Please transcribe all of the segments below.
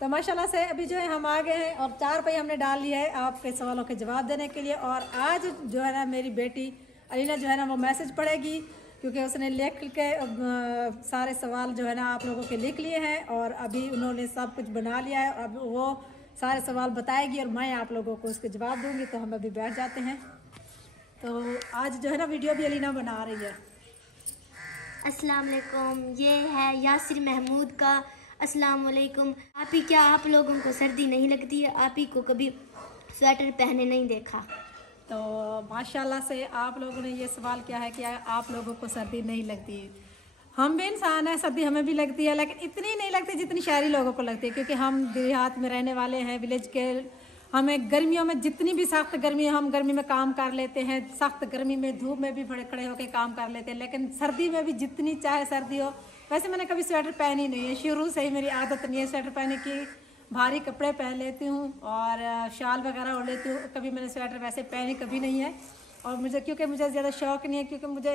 तो माशाल्लाह से अभी जो है हम आ गए हैं और 4 रुपये हमने डाल लिए है आपके सवालों के जवाब देने के लिए। और आज जो है ना मेरी बेटी अलीना जो है ना वो मैसेज पढ़ेगी, क्योंकि उसने लिख के सारे सवाल जो है ना आप लोगों के लिख लिए हैं और अभी उन्होंने सब कुछ बना लिया है। अब वो सारे सवाल बताएगी और मैं आप लोगों को उसके जवाब दूंगी। तो हम अभी बैठ जाते हैं। तो आज जो है ना वीडियो भी अलीना बना रही है। अस्सलाम वालेकुम, ये है यासिर महमूद का अस्सलाम वालेकुम। आप ही क्या आप लोगों को सर्दी नहीं लगती है? आप ही को कभी स्वेटर पहने नहीं देखा? तो माशाल्लाह से आप लोगों ने ये सवाल किया है कि आप लोगों को सर्दी नहीं लगती। हम भी इंसान हैं, सर्दी हमें भी लगती है, लेकिन इतनी नहीं लगती जितनी शहरी लोगों को लगती है, क्योंकि हम देहात में रहने वाले हैं, विलेज के। हमें गर्मियों में जितनी भी सख्त गर्मी है हम गर्मी में काम कर लेते हैं, सख्त गर्मी में धूप में भी बड़े खड़े होकर काम कर लेते हैं। लेकिन सर्दी में भी जितनी चाहे सर्दी हो, वैसे मैंने कभी स्वेटर पहनी नहीं है, शुरू से ही मेरी आदत नहीं है स्वेटर पहनने की। भारी कपड़े पहन लेती हूँ और शाल वगैरह ओढ़ लेती हूँ, कभी मैंने स्वेटर वैसे पहनी कभी नहीं है। और मुझे क्योंकि मुझे ज़्यादा शौक नहीं है, क्योंकि मुझे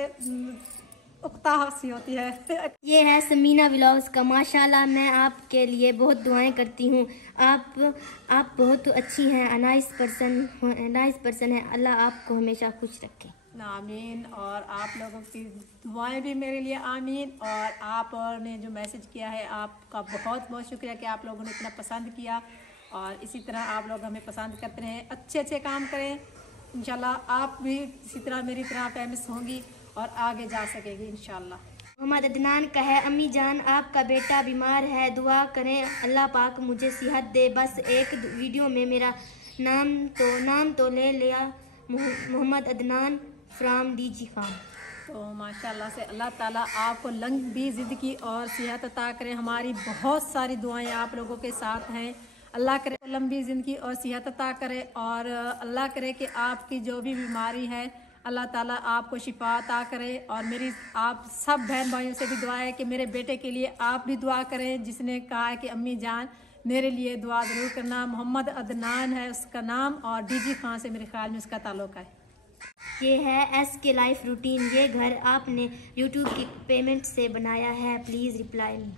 उकताहट होती है। ये है समीना व्लॉग्स का। माशाल्लाह मैं आपके लिए बहुत दुआएं करती हूँ। आप बहुत अच्छी हैं, नाइस पर्सन है। अल्लाह आपको हमेशा खुश रखे। आमीन। और आप लोगों की दुआएं भी मेरे लिए आमीन। और आपने जो मैसेज किया है आपका बहुत बहुत शुक्रिया कि आप लोगों ने इतना पसंद किया। और इसी तरह आप लोग हमें पसंद करते रहें, अच्छे अच्छे काम करें। इंशाल्लाह आप भी इसी तरह मेरी तरह फेमस होंगी और आगे जा सकेगी इंशाल्लाह। मोहम्मद अदनान का है, अम्मी जान आपका बेटा बीमार है, दुआ करें अल्लाह पाक मुझे सेहत दे। बस एक वीडियो में मेरा नाम तो ले लिया। Mohammad Adnan from DG Khan. तो माशाल्लाह से अल्लाह ताला आपको लंबी ज़िंदगी और सेहत अता करे। हमारी बहुत सारी दुआएं आप लोगों के साथ हैं। अल्लाह करे लंबी ज़िंदगी और सेहत अता करे। और अल्लाह करे कि आपकी जो भी बीमारी है अल्लाह ताला आपको शिफा अता करे। और मेरी आप सब बहन भाइयों से भी दुआ है कि मेरे बेटे के लिए आप भी दुआ करें, जिसने कहा है कि अम्मी जान मेरे लिए दुआ ज़रूर करना। मोहम्मद अदनान है उसका नाम और डीजी खान से मेरे ख्याल में उसका ताल्लुक़ है। ये है एस के लाइफ रूटीन। ये घर आपने यूट्यूब की पेमेंट से बनाया है, प्लीज़ रिप्लाई मी।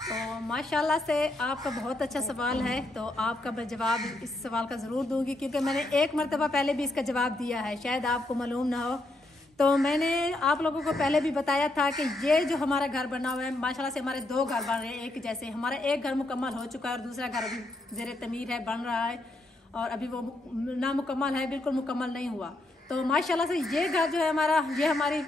तो माशाल्लाह से आपका बहुत अच्छा सवाल है, तो आपका मैं जवाब इस सवाल का ज़रूर दूंगी, क्योंकि मैंने एक मरतबा पहले भी इसका जवाब दिया है, शायद आपको मालूम ना हो। तो मैंने आप लोगों को पहले भी बताया था कि ये जो हमारा घर बना हुआ है, माशाल्लाह से हमारे 2 घर बन रहे हैं एक जैसे। हमारा एक घर मुकम्मल हो चुका है और दूसरा घर अभी ज़ेरे तमीर है, बन रहा है। और अभी वो नामुकम्मल है, बिल्कुल मुकम्मल नहीं हुआ। तो माशाल्लाह से ये घर जो है हमारा, ये हमारी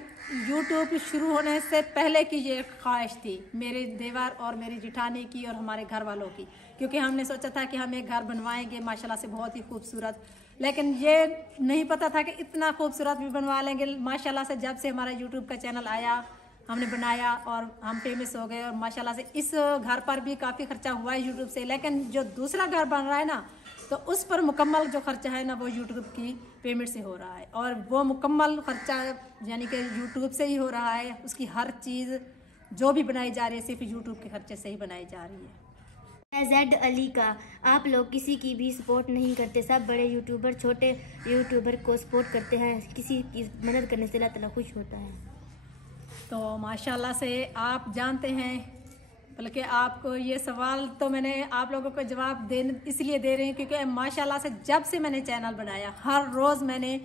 यूट्यूब शुरू होने से पहले की ये ख्वाहिश थी मेरे देवर और मेरी जिठानी की और हमारे घर वालों की, क्योंकि हमने सोचा था कि हम एक घर बनवाएंगे माशाल्लाह से बहुत ही खूबसूरत। लेकिन ये नहीं पता था कि इतना खूबसूरत भी बनवा लेंगे। माशाल्लाह से जब से हमारा यूट्यूब का चैनल आया, हमने बनाया और हम फेमस हो गए। और माशाल्लाह से इस घर पर भी काफ़ी खर्चा हुआ है यूट्यूब से। लेकिन जो दूसरा घर बन रहा है ना, तो उस पर मुकम्मल जो खर्चा है ना वो यूट्यूब की पेमेंट से हो रहा है। और वो मुकम्मल खर्चा यानी कि यूट्यूब से ही हो रहा है। उसकी हर चीज़ जो भी बनाई जा रही है सिर्फ यूट्यूब के खर्चे से ही बनाई जा रही है। जेड अली का, आप लोग किसी की भी सपोर्ट नहीं करते, सब बड़े यूट्यूबर छोटे यूट्यूबर को सपोर्ट करते हैं। किसी की मदद करने से अल्लाह ताला खुश होता है। तो माशाल्लाह से आप जानते हैं, बल्कि आपको ये सवाल तो मैंने आप लोगों को जवाब इसलिए दे रही हूँ क्योंकि माशाल्लाह से जब से मैंने चैनल बनाया हर रोज़ मैंने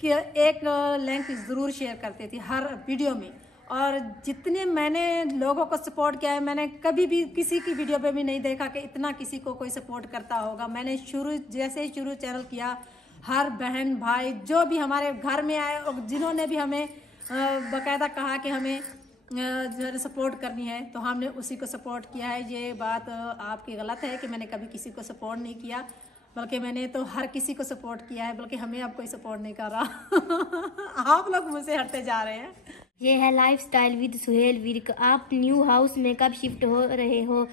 कि एक लिंक ज़रूर शेयर करती थी हर वीडियो में। और जितने मैंने लोगों को सपोर्ट किया है, मैंने कभी भी किसी की वीडियो पे भी नहीं देखा कि इतना किसी को कोई सपोर्ट करता होगा। मैंने जैसे ही शुरू चैनल किया, हर बहन भाई जो भी हमारे घर में आए और जिन्होंने भी हमें बाकायदा कहा कि हमें जो है सपोर्ट करनी है, तो हमने उसी को सपोर्ट किया है। ये बात आपकी गलत है कि मैंने कभी किसी को सपोर्ट नहीं किया, बल्कि मैंने तो हर किसी को सपोर्ट किया है, बल्कि हमें अब कोई सपोर्ट नहीं कर रहा। आप लोग मुझसे हटते जा रहे हैं। ये है लाइफस्टाइल विद सुहेल विर्क। आप न्यू हाउस में कब शिफ्ट हो रहे हो?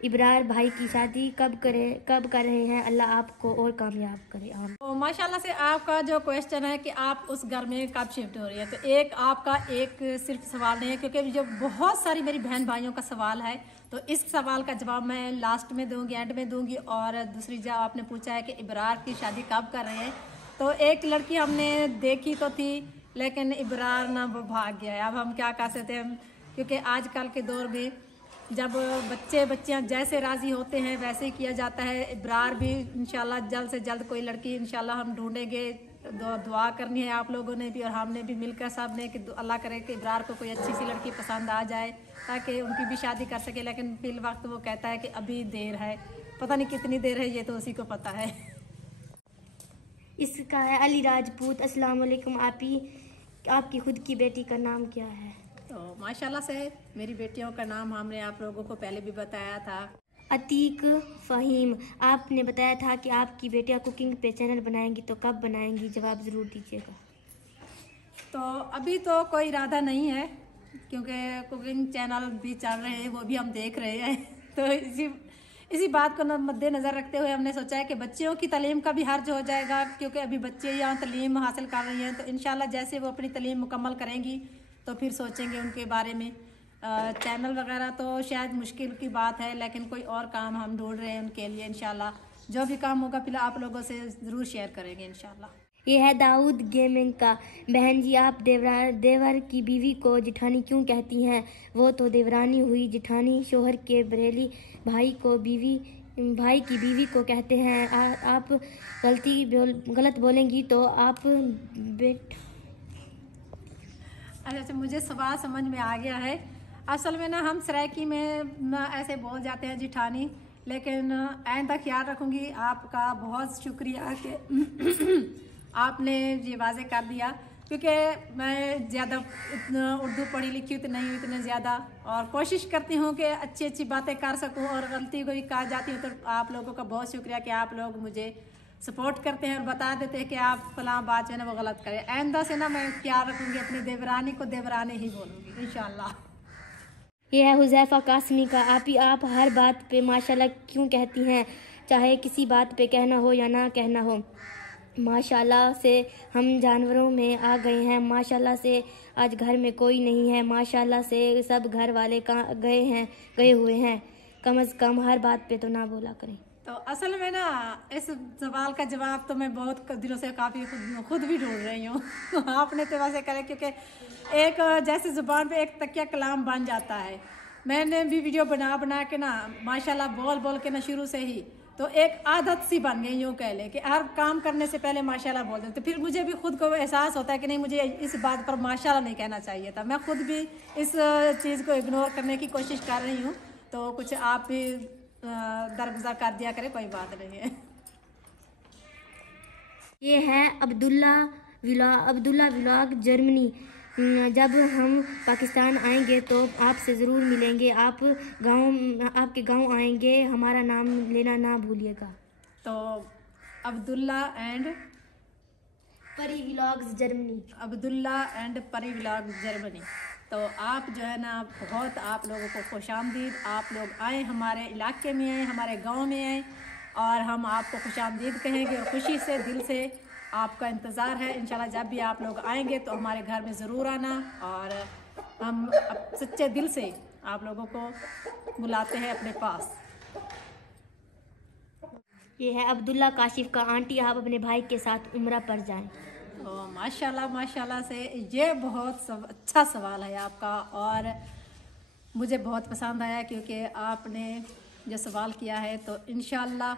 इब्रार भाई की शादी कब कर रहे हैं? अल्लाह आपको और कामयाब करे। तो माशाल्लाह से आपका जो क्वेश्चन है कि आप उस घर में कब शिफ्ट हो रही है, तो एक आपका एक सिर्फ सवाल नहीं है, क्योंकि जो बहुत सारी मेरी बहन भाइयों का सवाल है, तो इस सवाल का जवाब मैं लास्ट में दूंगी, एंड में दूंगी। और दूसरी जो आपने पूछा है कि इब्रार की शादी कब कर रहे हैं, तो एक लड़की हमने देखी तो थी, लेकिन इब्रार ना वो भाग गया है। अब हम क्या कर सकते हैं, क्योंकि आजकल के दौर में जब बच्चियां जैसे राज़ी होते हैं वैसे ही किया जाता है। इब्रार भी इंशाल्लाह जल्द से जल्द कोई लड़की इंशाल्लाह हम ढूंढेंगे। दुआ करनी है आप लोगों ने भी और हमने भी मिलकर सब ने कि अल्लाह करे कि इब्रार को कोई अच्छी सी लड़की पसंद आ जाए ताकि उनकी भी शादी कर सके। लेकिन फिल वक्त वो कहता है कि अभी देर है, पता नहीं कितनी देर है, ये तो उसी को पता है। इसका है अली राजपूत। अस्सलाम वालेकुम आपकी खुद की बेटी का नाम क्या है? तो माशाल्लाह से मेरी बेटियों का नाम हमने आप लोगों को पहले भी बताया था। अतीक फ़हीम, आपने बताया था कि आपकी बेटियां कुकिंग पे चैनल बनाएंगी, तो कब बनाएंगी? जवाब ज़रूर दीजिएगा। तो अभी तो कोई इरादा नहीं है क्योंकि कुकिंग चैनल भी चल रहे हैं, वो भी हम देख रहे हैं। तो इसी बात को मद्देनज़र रखते हुए हमने सोचा है कि बच्चियों की तालीम का भी हर्ज हो जाएगा क्योंकि अभी बच्चे यहाँ तालीम हासिल कर रही हैं। तो इंशाल्लाह जैसे वो अपनी तालीम मुकम्मल करेंगी तो फिर सोचेंगे उनके बारे में। चैनल वगैरह तो शायद मुश्किल की बात है, लेकिन कोई और काम हम ढूंढ रहे हैं उनके लिए। इंशाल्लाह जो भी काम होगा फिर आप लोगों से ज़रूर शेयर करेंगे इंशाल्लाह। ये है दाऊद गेमिंग का। बहन जी, आप देवर की बीवी को जिठानी क्यों कहती हैं? वो तो देवरानी हुई। जिठानी शोहर के बरेली भाई की बीवी को कहते हैं। आप गलत बोलेंगी तो आप अच्छा, मुझे सवाल समझ में आ गया है। असल में ना हम सराइकी में ना ऐसे बोल जाते हैं जिठानी, लेकिन आइंदा ख्याल रखूँगी। आपका बहुत शुक्रिया कि आपने ये वाज़े कर दिया क्योंकि मैं ज़्यादा उर्दू पढ़ी लिखी तो नहीं हूँ इतने ज़्यादा, और कोशिश करती हूँ कि अच्छी अच्छी बातें कर सकूँ और गलती कोई कहा जाती हूँ तो आप लोगों का बहुत शुक्रिया कि आप लोग मुझे सपोर्ट करते हैं और बता देते हैं कि आप फलां बात जो है ना वो गलत करें। आइंदा से ना मैं ख्याल रखूँगी, अपनी देवरानी को देवरानी ही बोलूँगी इंशाल्लाह। ये है हुज़ैफा कासमी का। आप हर बात पे माशाल्लाह क्यों कहती हैं, चाहे किसी बात पे कहना हो या ना कहना हो? माशाल्लाह से हम जानवरों में आ गए हैं। माशाल्लाह से आज घर में कोई नहीं है। माशाल्लाह से सब घर वाले गए हुए हैं। कम से कम हर बात पे तो ना बोला करें। तो असल में ना इस सवाल का जवाब तो मैं बहुत दिनों से काफ़ी खुद भी ढूंढ रही हूँ। आपने तो वैसे करें क्योंकि एक जैसे ज़ुबान पे एक तकिया कलाम बन जाता है। मैंने भी वीडियो बना के ना माशाल्लाह बोल के ना शुरू से ही तो एक आदत सी बन गई, यूँ कह ले कि हर काम करने से पहले माशाल्लाह बोल देते। तो फिर मुझे भी खुद को एहसास होता है कि नहीं, मुझे इस बात पर माशाल्लाह नहीं कहना चाहिए था। मैं खुद भी इस चीज़ को इग्नोर करने की कोशिश कर रही हूँ। तो कुछ आप भी दरगुजर कर दिया करे, कोई बात नहीं है। ये है अब्दुल्ला व्लॉग जर्मनी। जब हम पाकिस्तान आएंगे तो आपसे ज़रूर मिलेंगे। आपके गांव आएंगे, हमारा नाम लेना ना भूलिएगा। तो अब्दुल्ला एंड परी व्लॉग्स जर्मनी। तो आप जो है ना बहुत आप लोगों को खुशामदीद। आप लोग आए, हमारे इलाके में आए, हमारे गांव में आए और हम आपको खुशामदीद कहेंगे और खुशी से दिल से आपका इंतज़ार है। इंशाल्लाह जब भी आप लोग आएंगे तो हमारे घर में ज़रूर आना और हम सच्चे दिल से आप लोगों को बुलाते हैं अपने पास। ये है अब्दुल्ला काशिफ का। आंटी, आप अपने भाई के साथ उम्रा पर जाएं। तो माशाल्लाह से ये बहुत अच्छा सवाल है आपका और मुझे बहुत पसंद आया क्योंकि आपने जो सवाल किया है। तो इंशाल्लाह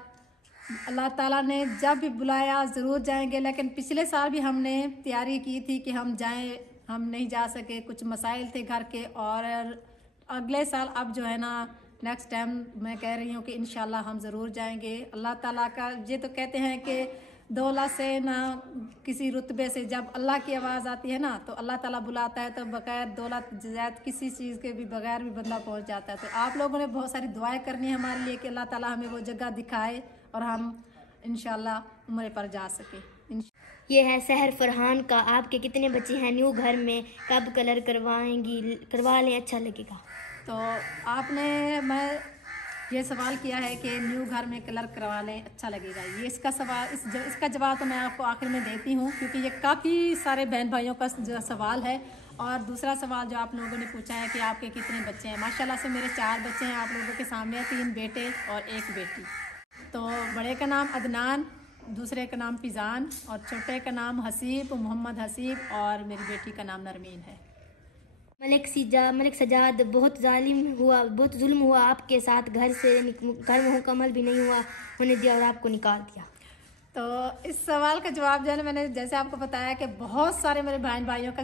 अल्लाह ताला ने जब भी बुलाया ज़रूर जाएंगे। लेकिन पिछले साल भी हमने तैयारी की थी कि हम जाएं, हम नहीं जा सके, कुछ मसाइल थे घर के। और अगले साल अब जो है ना नेक्स्ट टाइम मैं कह रही हूँ कि इंशाल्लाह हम ज़रूर जाएंगे। अल्लाह ताला का ये तो कहते हैं कि दौलत से ना किसी रुतबे से जब अल्लाह की आवाज़ आती है ना तो अल्लाह ताला बुलाता है, तो बगैर दौलत ज़्यादा किसी चीज़ के भी बगैर भी बंदा पहुंच जाता है। तो आप लोगों ने बहुत सारी दुआएं करनी है हमारे लिए कि अल्लाह ताला हमें वो जगह दिखाए और हम इंशाल्लाह उम्रे पर जा सके। ये है सहर फरहान का। आपके कितने बच्चे हैं? न्यू घर में कब कलर करवा लें, अच्छा लगेगा? तो आपने मैं ये सवाल किया है कि न्यू घर में कलर करवा लें अच्छा लगेगा। ये इसका जवाब तो मैं आपको आखिर में देती हूँ क्योंकि ये काफ़ी सारे बहन भाइयों का जो सवाल है। और दूसरा सवाल जो आप लोगों ने पूछा है कि आपके कितने बच्चे हैं, माशाल्लाह से मेरे 4 बच्चे हैं आप लोगों के सामने, 3 बेटे और 1 बेटी। तो बड़े का नाम अदनान, दूसरे का नाम फिजान और छोटे का नाम हसीब, मोहम्मद हसीब और मेरी बेटी का नाम नरमीन है। मलिक सजाद, बहुत जुल्म हुआ आपके साथ, घर मुकम्मल भी नहीं होने दिया और आपको निकाल दिया। तो इस सवाल का जवाब जो है ना, मैंने जैसे आपको बताया कि बहुत सारे मेरे बहन भाइयों का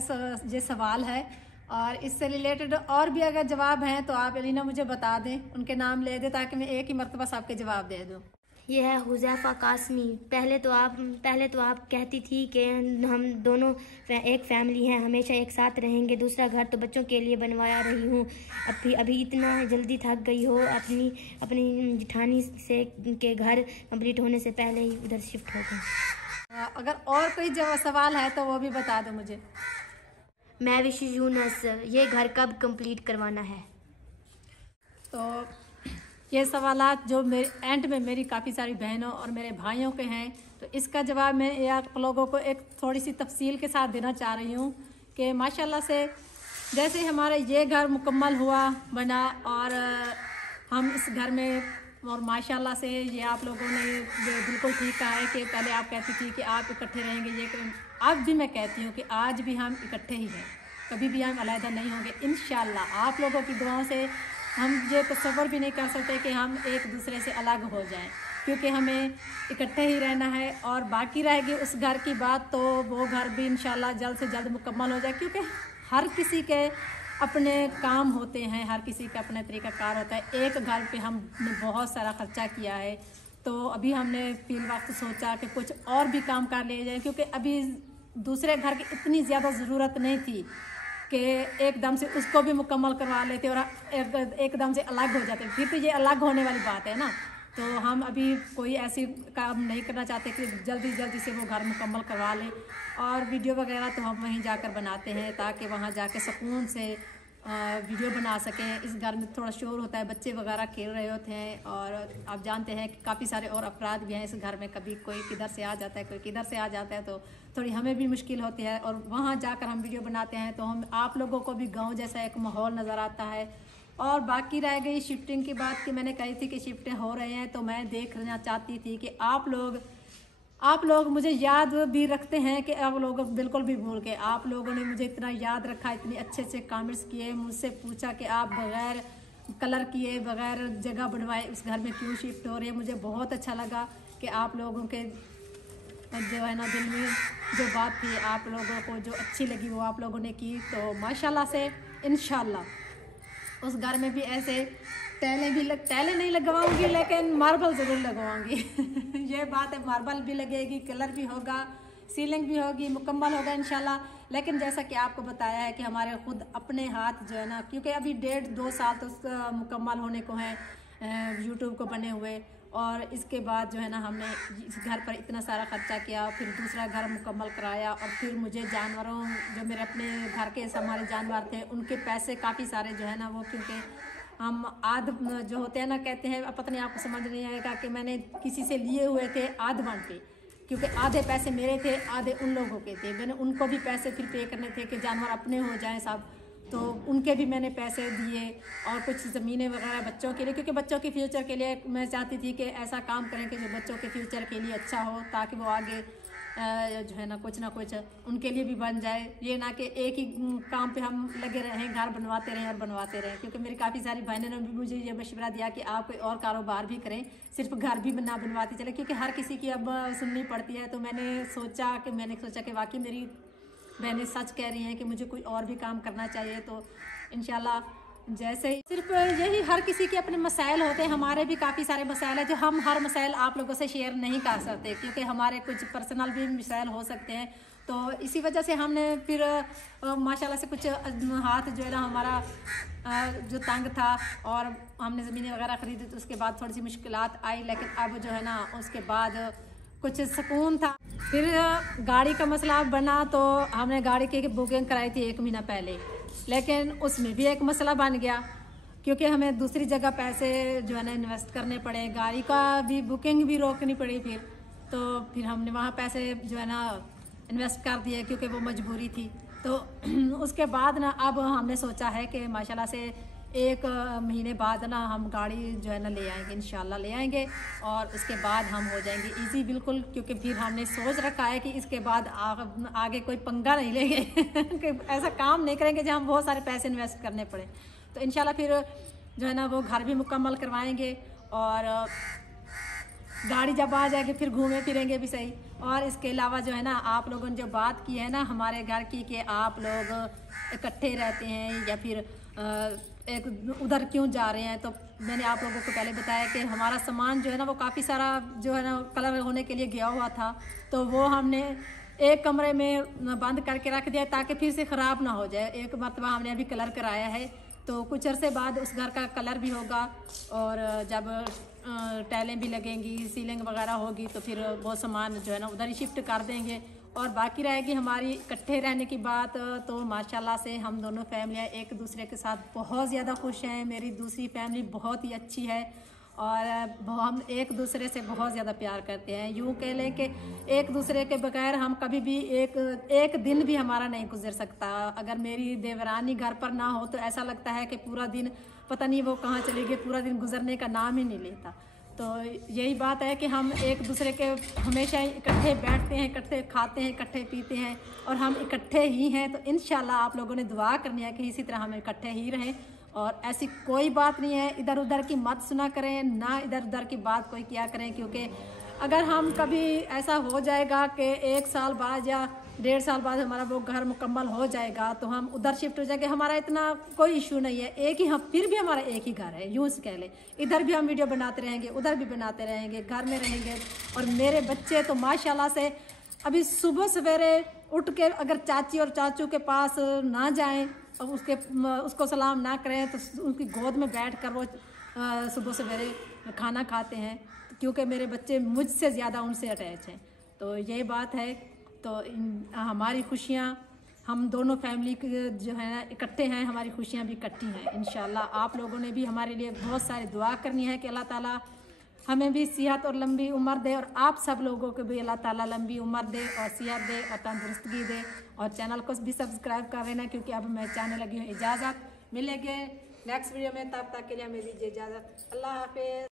ये सवाल है, और इससे रिलेटेड और भी अगर जवाब हैं तो आप एलिना मुझे बता दें, उनके नाम ले दें, ताकि मैं एक ही मरतबा सबके जवाब दे दूँ। ये है हुज़ैफा कासमी। पहले तो आप कहती थी कि हम दोनों एक फैमिली हैं, हमेशा एक साथ रहेंगे। दूसरा घर तो बच्चों के लिए बनवाया रही हूँ। अभी इतना जल्दी थक गई हो अपनी जिठानी से के घर कंप्लीट होने से पहले ही उधर शिफ्ट हो गए। अगर और कोई सवाल है तो वो भी बता दो मुझे। मैं विश यूनस, ये घर कब कंप्लीट करवाना है? तो ये सवालात जो मेरे एंड में मेरी काफ़ी सारी बहनों और मेरे भाइयों के हैं, तो इसका जवाब मैं आप लोगों को एक थोड़ी सी तफसील के साथ देना चाह रही हूँ कि माशाल्लाह से जैसे हमारा ये घर मुकम्मल बना और हम इस घर में, और माशाल्लाह से ये आप लोगों ने बिल्कुल ठीक कहा है कि पहले आप कहती थी कि आप इकट्ठे रहेंगे, ये अब भी मैं कहती हूँ कि आज भी हम इकट्ठे ही हैं, कभी भी हम अलहदा नहीं होंगे इंशाल्लाह। आप लोगों की दुआओं से हम ये तसव्वुर भी नहीं कर सकते कि हम एक दूसरे से अलग हो जाएं, क्योंकि हमें इकट्ठे ही रहना है। और बाकी रहेगी उस घर की बात, तो वो घर भी इंशाल्लाह जल्द से जल्द मुकम्मल हो जाए, क्योंकि हर किसी के अपने काम होते हैं, हर किसी का अपना तरीक़ाकार होता है। एक घर पे हमने बहुत सारा ख़र्चा किया है, तो अभी हमने फिर वक्त सोचा कि कुछ और भी काम कर लिए जाए, क्योंकि अभी दूसरे घर की इतनी ज़्यादा ज़रूरत नहीं थी कि एकदम से उसको भी मुकम्मल करवा लेते और एकदम से अलग हो जाते, फिर तो ये अलग होने वाली बात है ना। तो हम अभी कोई ऐसी काम नहीं करना चाहते कि जल्दी से वो घर मुकम्मल करवा लें। और वीडियो वगैरह तो हम वहीं जाकर बनाते हैं, ताकि वहाँ जाके सुकून से वीडियो बना सकें। इस घर में थोड़ा शोर होता है, बच्चे वगैरह खेल रहे होते हैं, और आप जानते हैं कि काफ़ी सारे और अफराद भी हैं इस घर में, कभी कोई किधर से आ जाता है, कोई किधर से आ जाता है, तो थोड़ी हमें भी मुश्किल होती है। और वहाँ जाकर हम वीडियो बनाते हैं तो हम आप लोगों को भी गांव जैसा एक माहौल नज़र आता है। और बाकी रह गई शिफ्टिंग की बात कि मैंने कही थी कि शिफ्टें हो रहे हैं, तो मैं देखना चाहती थी कि आप लोग मुझे याद भी रखते हैं कि आप लोग बिल्कुल भी भूल गए। आप लोगों ने मुझे इतना याद रखा, इतने अच्छे अच्छे कमेंट्स किए, मुझसे पूछा कि आप बग़ैर कलर किए, बग़ैर जगह बनवाए उस घर में क्यों शिफ्ट हो रहे हैं। मुझे बहुत अच्छा लगा कि आप लोगों के जो है ना दिल में जो बात थी, आप लोगों को जो अच्छी लगी वो आप लोगों ने की। तो माशाल्लाह से इंशाल्लाह उस घर में भी ऐसे टैलें नहीं लगवाऊंगी, लेकिन मार्बल ज़रूर लगवाऊंगी ये बात है, मार्बल भी लगेगी, कलर भी होगा, सीलिंग भी होगी, मुकम्मल होगा इंशाल्लाह। लेकिन जैसा कि आपको बताया है कि हमारे खुद अपने हाथ जो है ना, क्योंकि अभी 1.5-2 साल तो मुकम्मल होने को हैं यूट्यूब को बने हुए, और इसके बाद जो है ना हमने इस घर पर इतना सारा ख़र्चा किया, फिर दूसरा घर मुकम्मल कराया, और फिर मुझे जानवरों जो मेरे अपने घर के हमारे जानवर थे उनके पैसे काफ़ी सारे जो है ना वो, क्योंकि हम जो होते हैं ना, कहते हैं पता नहीं आपको समझ नहीं आएगा कि मैंने किसी से लिए हुए थे आधवन पे, क्योंकि आधे पैसे मेरे थे, आधे उन लोगों के थे। मैंने उनको भी पैसे फिर पे करने थे कि जानवर अपने हो जाएं सब, तो उनके भी मैंने पैसे दिए। और कुछ ज़मीनें वगैरह बच्चों के लिए, क्योंकि बच्चों के फ्यूचर के लिए मैं चाहती थी कि ऐसा काम करें कि जो बच्चों के फ्यूचर के लिए अच्छा हो, ताकि वो आगे जो है ना कुछ उनके लिए भी बन जाए। ये ना कि एक ही काम पे हम लगे रहें, घर बनवाते रहें। क्योंकि मेरी काफ़ी सारी बहनों ने भी मुझे ये मशवरा दिया कि आप कोई और कारोबार भी करें, सिर्फ घर भी ना बनवाते चले, क्योंकि हर किसी की अब सुननी पड़ती है। तो मैंने सोचा कि वाकई मेरी बहनें सच कह रही हैं कि मुझे कोई और भी काम करना चाहिए। तो इंशाल्लाह जैसे ही सिर्फ यही, हर किसी के अपने मसाइल होते हैं, हमारे भी काफ़ी सारे मसाइल हैं जो हम हर मसाइल आप लोगों से शेयर नहीं कर सकते, क्योंकि हमारे कुछ पर्सनल भी मसाइल हो सकते हैं। तो इसी वजह से हमने फिर माशाल्लाह से कुछ हाथ जो है ना हमारा जो तंग था, और हमने ज़मीनें वगैरह ख़रीदी, तो उसके बाद थोड़ी सी मुश्किलात आई। लेकिन अब जो है ना उसके बाद कुछ सुकून था। फिर गाड़ी का मसला बना, तो हमने गाड़ी की बुकिंग कराई थी 1 महीना पहले, लेकिन उसमें भी एक मसला बन गया, क्योंकि हमें दूसरी जगह पैसे जो है ना इन्वेस्ट करने पड़े, गाड़ी का भी बुकिंग भी रोकनी पड़ी। फिर हमने वहाँ पैसे जो है ना इन्वेस्ट कर दिए, क्योंकि वो मजबूरी थी। तो उसके बाद ना अब हमने सोचा है कि माशाल्लाह से 1 महीने बाद ना हम गाड़ी जो है ना ले आएंगे, इंशाल्लाह ले आएंगे। और उसके बाद हम हो जाएंगे इजी बिल्कुल, क्योंकि फिर हमने सोच रखा है कि इसके बाद आगे कोई पंगा नहीं लेंगे कि ऐसा काम नहीं करेंगे जहाँ हम बहुत सारे पैसे इन्वेस्ट करने पड़े। तो इंशाल्लाह फिर जो है ना वो घर भी मुकम्मल करवाएंगे और गाड़ी जब आ जाएगी फिर घूमे फिरेंगे भी सही। और इसके अलावा जो है ना आप लोगों ने जो बात की है ना हमारे घर की कि आप लोग इकट्ठे रहते हैं या फिर एक उधर क्यों जा रहे हैं, तो मैंने आप लोगों को पहले बताया कि हमारा सामान जो है ना वो काफ़ी सारा जो है ना कलर होने के लिए गया हुआ था, तो वो हमने एक कमरे में बंद करके रख दिया ताकि फिर से ख़राब ना हो जाए। एक मरतबा हमने अभी कलर कराया है, तो कुछ अरसे बाद उस घर का कलर भी होगा और जब टाइलें भी लगेंगी, सीलिंग वगैरह होगी, तो फिर वो सामान जो है ना उधर ही शिफ्ट कर देंगे। और बाकी रहेगी हमारी इकट्ठे रहने की बात, तो माशाल्लाह से हम दोनों फैमिलियाँ एक दूसरे के साथ बहुत ज़्यादा खुश हैं। मेरी दूसरी फैमिली बहुत ही अच्छी है और हम एक दूसरे से बहुत ज़्यादा प्यार करते हैं। यूँ कह लें कि एक दूसरे के बगैर हम कभी भी एक दिन भी हमारा नहीं गुजर सकता। अगर मेरी देवरानी घर पर ना हो तो ऐसा लगता है कि पूरा दिन पता नहीं वो कहाँ चली गई, पूरा दिन गुजरने का नाम ही नहीं लेता। तो यही बात है कि हम एक दूसरे के हमेशा इकट्ठे बैठते हैं, इकट्ठे खाते हैं, इकट्ठे पीते हैं और हम इकट्ठे ही हैं। तो इंशाल्लाह आप लोगों ने दुआ करनी है कि इसी तरह हम इकट्ठे ही रहें और ऐसी कोई बात नहीं है, इधर उधर की मत सुना करें, ना इधर उधर की बात कोई किया करें। क्योंकि अगर हम कभी ऐसा हो जाएगा कि 1 साल बाद या 1.5 साल बाद हमारा वो घर मुकम्मल हो जाएगा तो हम उधर शिफ्ट हो जाएंगे, हमारा इतना कोई इशू नहीं है। एक ही हम फिर भी हमारा एक ही घर है, यूँ से कह लें। इधर भी हम वीडियो बनाते रहेंगे, उधर भी बनाते रहेंगे, घर में रहेंगे। और मेरे बच्चे तो माशाल्लाह से अभी सुबह सवेरे उठ के अगर चाची और चाचू के पास ना जाएं और उसको सलाम ना करें तो उनकी गोद में बैठ कर वो सुबह सवेरे खाना खाते हैं, क्योंकि मेरे बच्चे मुझसे ज़्यादा उनसे अटैच हैं। तो यही बात है। तो हमारी खुशियाँ हम दोनों फैमिली जो है ना इकट्ठे हैं, हमारी खुशियाँ भी इकट्ठी हैं। इंशाल्लाह आप लोगों ने भी हमारे लिए बहुत सारी दुआ करनी है कि अल्लाह ताला हमें भी सेहत और लंबी उम्र दे और आप सब लोगों को भी अल्लाह ताला लंबी उम्र दे और सेहत दे और तंदुरुस्तगी दे। और चैनल को भी सब्सक्राइब कर लेना, क्योंकि अब मैं चाहने लगी हूँ। इजाज़त मिलेंगे नेक्स्ट वीडियो में, तब तक के लिए हमें दीजिए इजाज़त। अल्लाह हाफिज़।